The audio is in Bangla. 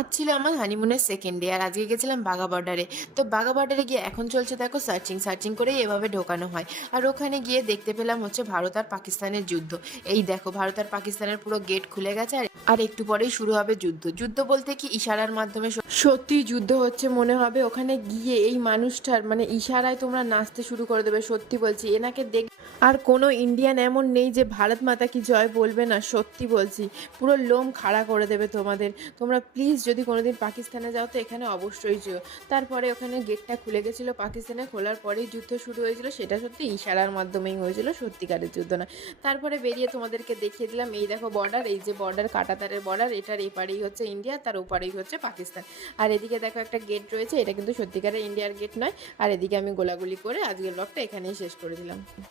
আজ ছিল আমার হানিমুনের সেকেন্ড ডে আর আজকে গেছিলাম বাঘা বর্ডারে। তো বাঘা বর্ডারে গিয়ে এখন চলছে দেখো সার্চিং করেই এভাবে ঢোকানো হয়। আর ওখানে গিয়ে দেখতে পেলাম হচ্ছে ভারত আর পাকিস্তানের যুদ্ধ। এই দেখো ভারত আর পাকিস্তানের পুরো গেট খুলে গেছে আর আর একটু পরেই শুরু হবে যুদ্ধ। যুদ্ধ বলতে কি ইশারার মাধ্যমে সত্যি যুদ্ধ হচ্ছে মনে হবে। ওখানে গিয়ে এই মানুষটার মানে ইশারায় তোমরা নাচতে শুরু করে দেবে, সত্যি বলছি। এনাকে দেখ আর কোনো ইন্ডিয়ান এমন নেই যে ভারত মাতা কি জয় বলবে না, সত্যি বলছি। পুরো লোম খাড়া করে দেবে তোমাদের। তোমরা প্লিজ যদি কোনোদিন পাকিস্তানে যাও তো এখানে অবশ্যই যেও। তারপরে ওখানে গেটটা খুলে গেছিলো পাকিস্তানে, খোলার পরেই যুদ্ধ শুরু হয়েছিল। সেটা সত্যি ইশারার মাধ্যমেই হয়েছিল, সত্যিকারের যুদ্ধ না। তারপরে বেরিয়ে তোমাদেরকে দেখিয়ে দিলাম, এই দেখো বর্ডার, এই যে বর্ডার কাঁটাতারের বর্ডার, এটার এপারেই হচ্ছে ইন্ডিয়া, তার ওপারেই হচ্ছে পাকিস্তান। আর এদিকে দেখো একটা গেট রয়েছে, এটা কিন্তু সত্যিকারের ইন্ডিয়ার গেট নয়। আর এদিকে আমি গোলাগুলি করে আজকের ব্লগটা এখানেই শেষ করে দিলাম।